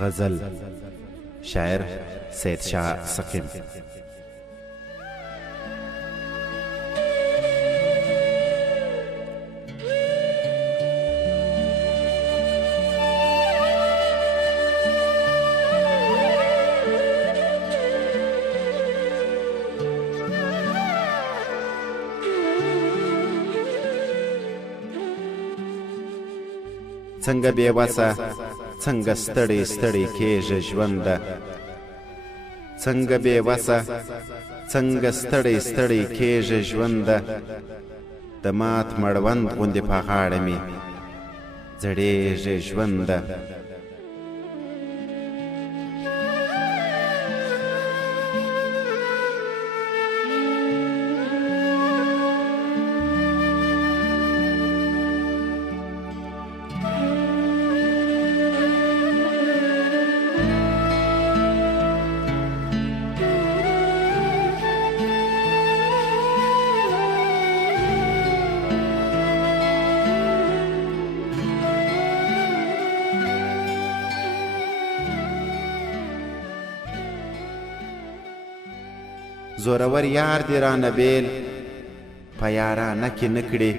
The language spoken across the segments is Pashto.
غزل شاعر سید شاه سقیم. څنګه بې وسه څنګه ستړی ستړی کېږي ژونده، څنګه بې وسه څنګه ستړی ستړی کېږي ژونده، د مات مړوند غوندې په غاړه مې زړېږي ژونده. زورور یار دی رانه بیل په یارانه کې نه کړې،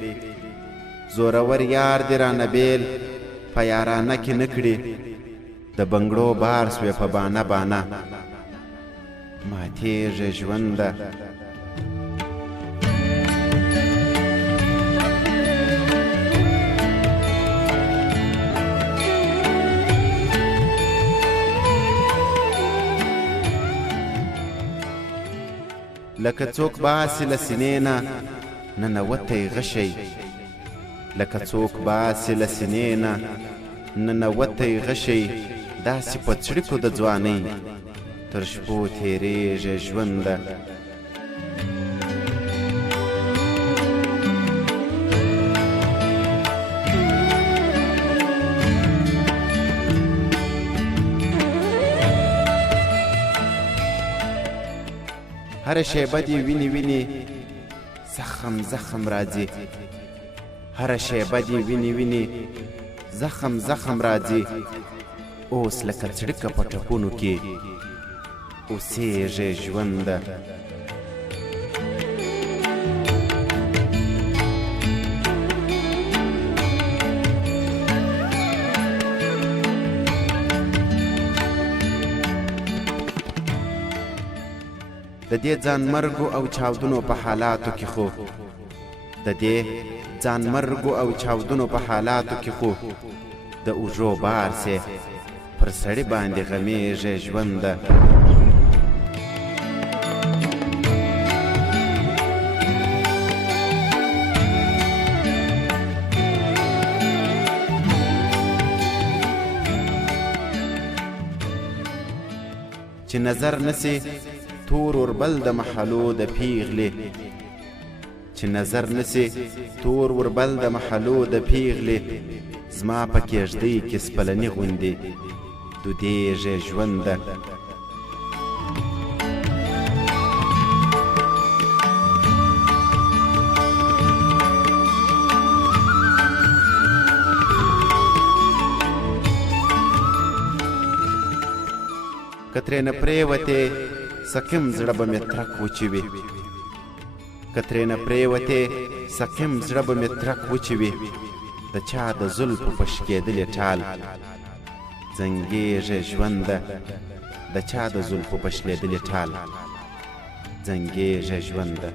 زورور یار دی رانه بیل په یارانه کې نه کړې، د بنګړو بار سوې په بانه بانه ماتېږي ژونده. لکه څوک باسي له سینې نه ننوتی غشی، لکه څوک باسي له سینې نه ننوتی غشی، داسې په څړیکو د ځوانۍ تر شپو تېرېږي ژونده. هر شیبه دی ویني ویني زخم زخم راځي، هر شیبه دی ویني ویني زخم زخم راځي، اوس لکه څړیکه په ټپونو کې اوسېږي ژونده. د دې ځان مرګو او چاودنو په حالاتو کې خو، د دې ځان مرګو او چاودنو په حالاتو کې خو د اوږو بار سي پر سړي باندې غمیږي ژونده. چې نظر نسي تور وربل د محلو د پیغلې، چې نظر نسي تور وربل د محلو د پیغلې، زما په کېږدۍ کې سپلني غوندې دودېږي ژونده. که ترېنه پرېوتې سقیم زړه به مې ترک وچوي، که ترېنه پرېوتې سقیم زړه به مې ترک وچوي، د چا د زلفو په شکېدلې ټال زنګېږي ژونده، د چا د زلفو په شلېدلې ټال زنګېږي ژونده.